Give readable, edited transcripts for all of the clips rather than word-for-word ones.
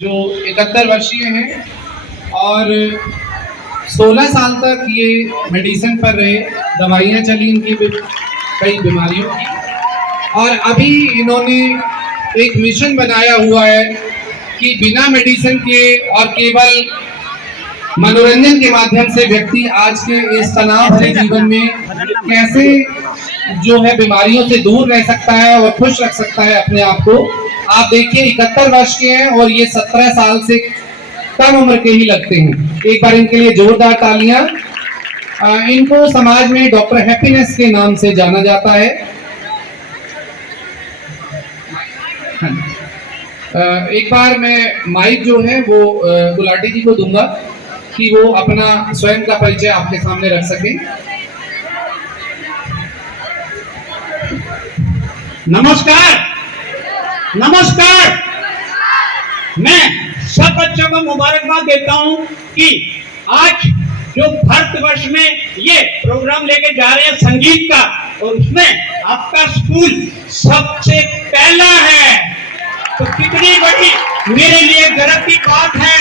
जो 71 वर्षीय हैं और 16 साल तक ये मेडिसिन पर रहे, दवाइयाँ चली इनकी कई बीमारियों की, और अभी इन्होंने एक मिशन बनाया हुआ है कि बिना मेडिसिन के और केवल मनोरंजन के माध्यम से व्यक्ति आज के इस तनाव भरे जीवन में कैसे जो है बीमारियों से दूर रह सकता है और खुश रख सकता है अपने आप को। आप देखिए 71 वर्ष के हैं और ये 17 साल से कम उम्र के ही लगते हैं। एक बार इनके लिए जोरदार तालियां। इनको समाज में डॉक्टर हैप्पीनेस के नाम से जाना जाता है। एक बार मैं माइक जो है वो गुलाटी जी को दूंगा कि वो अपना स्वयं का परिचय आपके सामने रख सकें। नमस्कार नमस्कार। मैं सब बच्चों को मुबारकबाद देता हूं कि आज जो भारतवर्ष में ये प्रोग्राम लेके जा रहे हैं संगीत का, और उसमें आपका स्कूल सबसे पहला है, तो कितनी बड़ी मेरे लिए गर्व की बात है।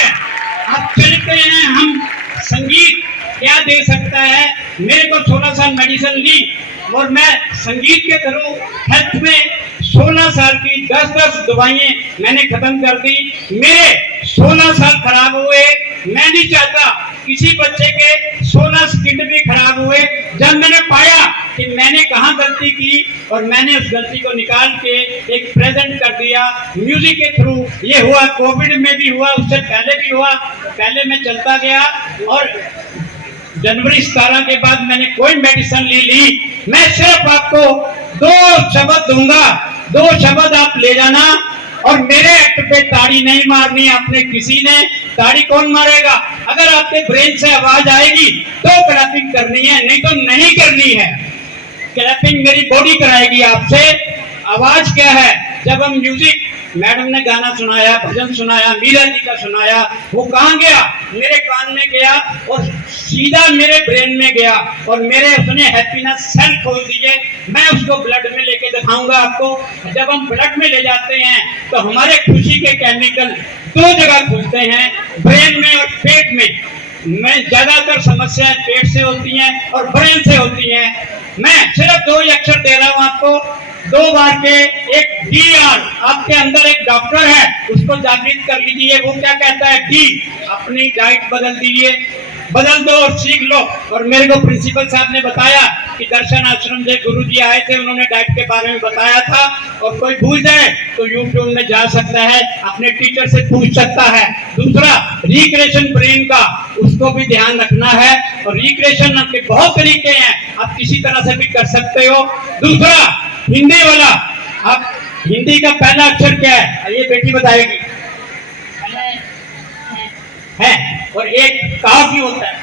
आप चलते हैं, हम संगीत क्या दे सकता है। मेरे को 16 साल मेडिसिन ली और मैं संगीत के थ्रू हेल्थ में 16 साल की 10-10 दवाइयां मैंने खत्म कर दी। मेरे 16 साल खराब हुए, मैं नहीं चाहता किसी बच्चे के 16 स्किन भी खराब हुए। जब मैंने पाया कि मैंने कहाँ गलती की और मैंने उस गलती को निकाल के एक प्रेजेंट कर दिया म्यूजिक के थ्रू। ये हुआ कोविड में भी हुआ, उससे पहले भी हुआ। पहले मैं चलता गया और जनवरी 17 के बाद मैंने कोई मेडिसिन ली। मैं सिर्फ आपको 2 शब्द दूंगा, 2 शब्द आप ले जाना, और मेरे एक्ट पे ताड़ी नहीं मारनी आपने किसी ने। ताड़ी कौन मारेगा? अगर आपके ब्रेन से आवाज आएगी तो क्लैपिंग करनी है, नहीं तो नहीं करनी है। क्लैपिंग मेरी बॉडी कराएगी आपसे। आवाज क्या है? जब हम म्यूजिक, मैडम ने गाना सुनाया, भजन सुनाया, मीरा जी का सुनाया, वो कहाँ गया? मेरे कान में गया और सीधा मेरे ब्रेन में गया, और मेरे उसने हैप्पीनेस सेल खोल दिए। मैं उसको ब्लड में लेके दिखाऊंगा आपको। जब हम ब्लड में ले जाते हैं तो हमारे खुशी के केमिकल 2 जगह खुलते हैं, ब्रेन में और पेट में। मैं ज्यादातर समस्याएं पेट से होती हैं और ब्रेन से होती हैं। मैं सिर्फ 2 अक्षर दे रहा हूं आपको, 2 बार के। एक DR, आपके अंदर एक डॉक्टर है, उसको जागृत कर लीजिए। वो क्या कहता है? D, अपनी डाइट बदल दीजिए, बदल दो और सीख लो। और मेरे को प्रिंसिपल साहब ने बताया कि दर्शन आश्रम से गुरुजी आए थे, उन्होंने डाइट के बारे में बताया था। और कोई भूल जाए तो यूट्यूब में जा सकता है, अपने टीचर से पूछ सकता है। दूसरा, रिक्रिएशन ब्रेन का, उसको भी ध्यान रखना है। और रिक्रिएशन के बहुत तरीके हैं, आप किसी तरह से भी कर सकते हो। दूसरा, हिंदी वाला, आप हिंदी का पहला अक्षर क्या है? ये बेटी बताएगी। है, और एक का भी होता है।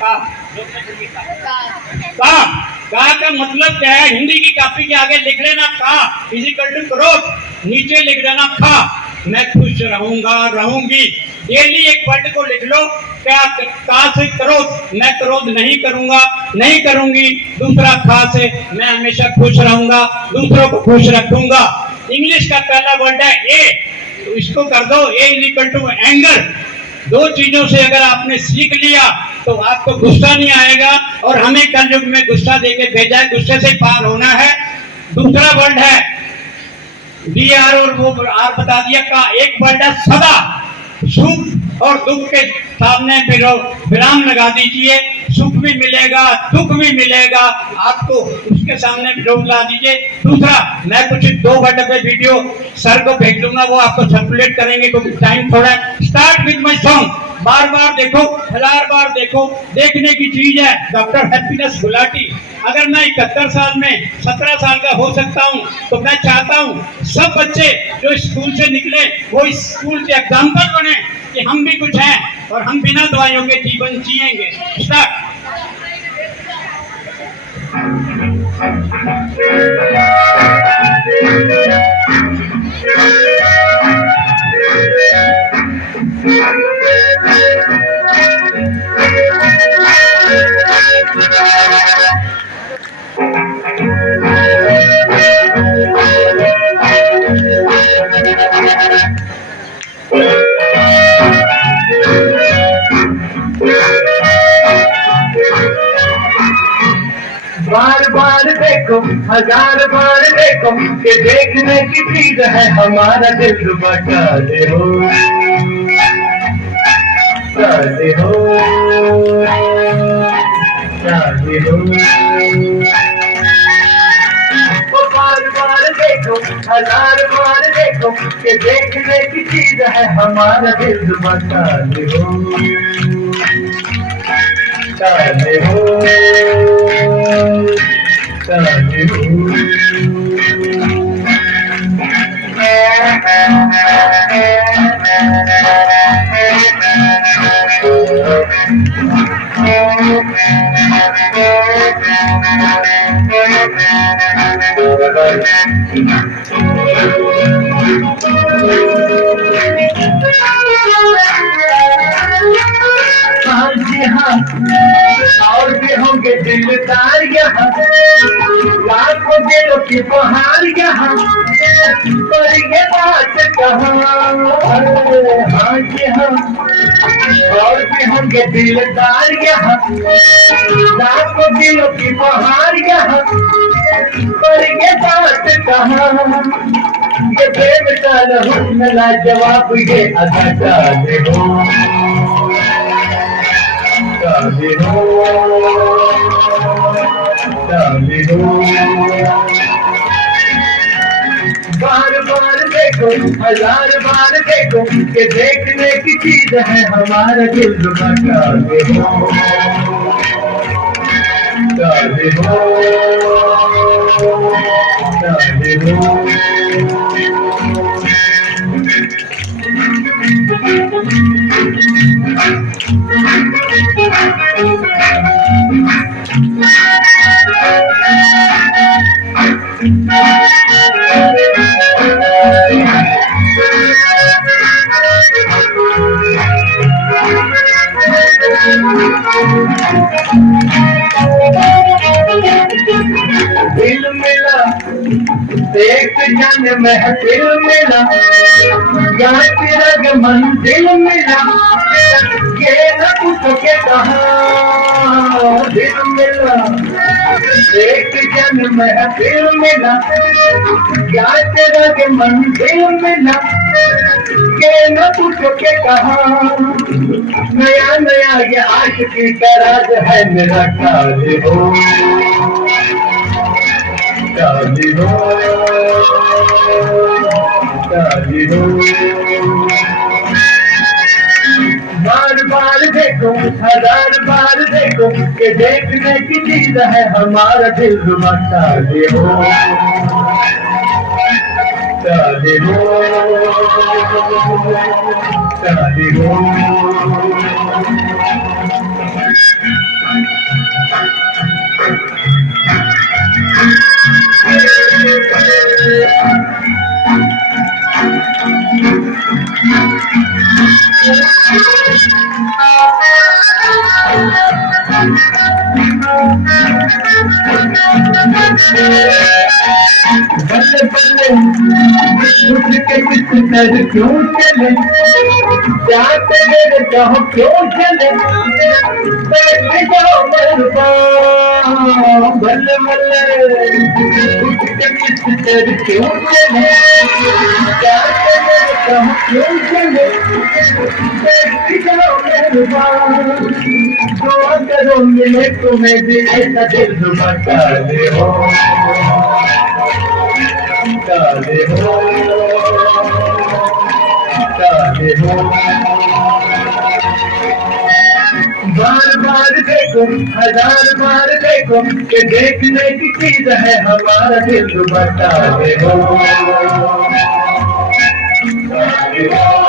का का मतलब क्या है? हिंदी की कॉपी के आगे लिख लेना का इजिकल टू क्रोध, नीचे लिख देना खा। मैं खुश रहूंगा, रहूंगी। डेली एक वर्ड को लिख लो। क्या? का से क्रोध, मैं क्रोध नहीं करूंगा, नहीं करूंगी। दूसरा, खा से मैं हमेशा खुश रहूंगा, दूसरों को खुश रखूंगा। इंग्लिश का पहला वर्ड है ए, तो इसको कर दो ए इजिकल टू एंगर। 2 चीजों से अगर आपने सीख लिया तो आपको गुस्सा नहीं आएगा। और हमें कलयुग में गुस्सा देके भेजा है, गुस्से से पार होना है। दूसरा वर्ड है DR, और वो आर बता दिया का। एक वर्ड है सदा, सुख और दुख के सामने विराम लगा दीजिए। सुख भी मिलेगा, दुख भी मिलेगा आपको, उसके सामने विरोध ला दीजिए। दूसरा, मैं कुछ 2 वर्ड पे वीडियो सर को भेज दूंगा, वो आपको सर्कुलेट करेंगे क्योंकि टाइम थोड़ा है। स्टार्ट विद माय सॉन्ग, बार बार देखो, 1000 बार देखो, देखने की चीज है। Doctor happiness Gulati. अगर मैं 71 साल में 17 साल का हो सकता हूं, तो मैं चाहता हूं सब बच्चे जो स्कूल से निकले वो इस स्कूल के एग्जाम्पल बने कि हम भी कुछ हैं और हम बिना दवाइयों के जीवन जिएंगे। स्टार्ट। बार बार देखो, हजार बार देखो, कि देखने की चीज है हमारा दिल बता दे हो, चाहते हो, चाहते हो। वो बार बार देखो, हजार बार देखो, कि देखने की चीज है हमारा दिल बता दे हो, चाहते हो, चाहते हो। हाँ जी हाँ, और भी होंगे दिलदार यहाँ, लाखों दिलों की बहार यहाँ, पर ये बात कहाँ। हाँ जी हाँ, और भी होंगे दिलदार यहाँ, लाखों दिलों की बहार यहाँ, पर ये बात कहाँ। ये बेमिसाल हुस्न लाजवाब ये अदा चाहते हो, चाहते हो, चाहते हो। बार बार देखो, हजार बार देखो, कि देखने की चीज है हमारा दिल चाहते हो, चाहते हो, चाहते हो। दिल मिला एक जन महफिल मिला, यहाँ तेरा मंजिल मिला, ये न पूछो के कहा। दिल मिला एक जन महफिल मिला, यहाँ तेरा मंजिल मिला, ये न पूछो के कहा। नया नया ये आशिकी का राज है मेरा, चाहते हो, चाहते हो, चाहते हो। बार बार देखो, हजार बार देखो, कि देखने की चीज है हमारा दिल चाहते हो, चाहते हो, चाहते हो। बल्ले बल्ले उठ के किस क्यों चले, जाते मेरे जाओ क्यों चले, बैठ जाओ मरबा। बल्ले बल्ले उठ के किस क्यों चले, जाते मेरे जाओ क्यों चले, बैठ जाओ मरबा। दुआ करो मिले तुम्हें भी ऐसा दिल बता दे हो, चाहते हो, चाहते हो। बार बार देखो, हजार बार देखो, कि देखने की चीज है हमारा दिल बता दे हो, चाहते हो।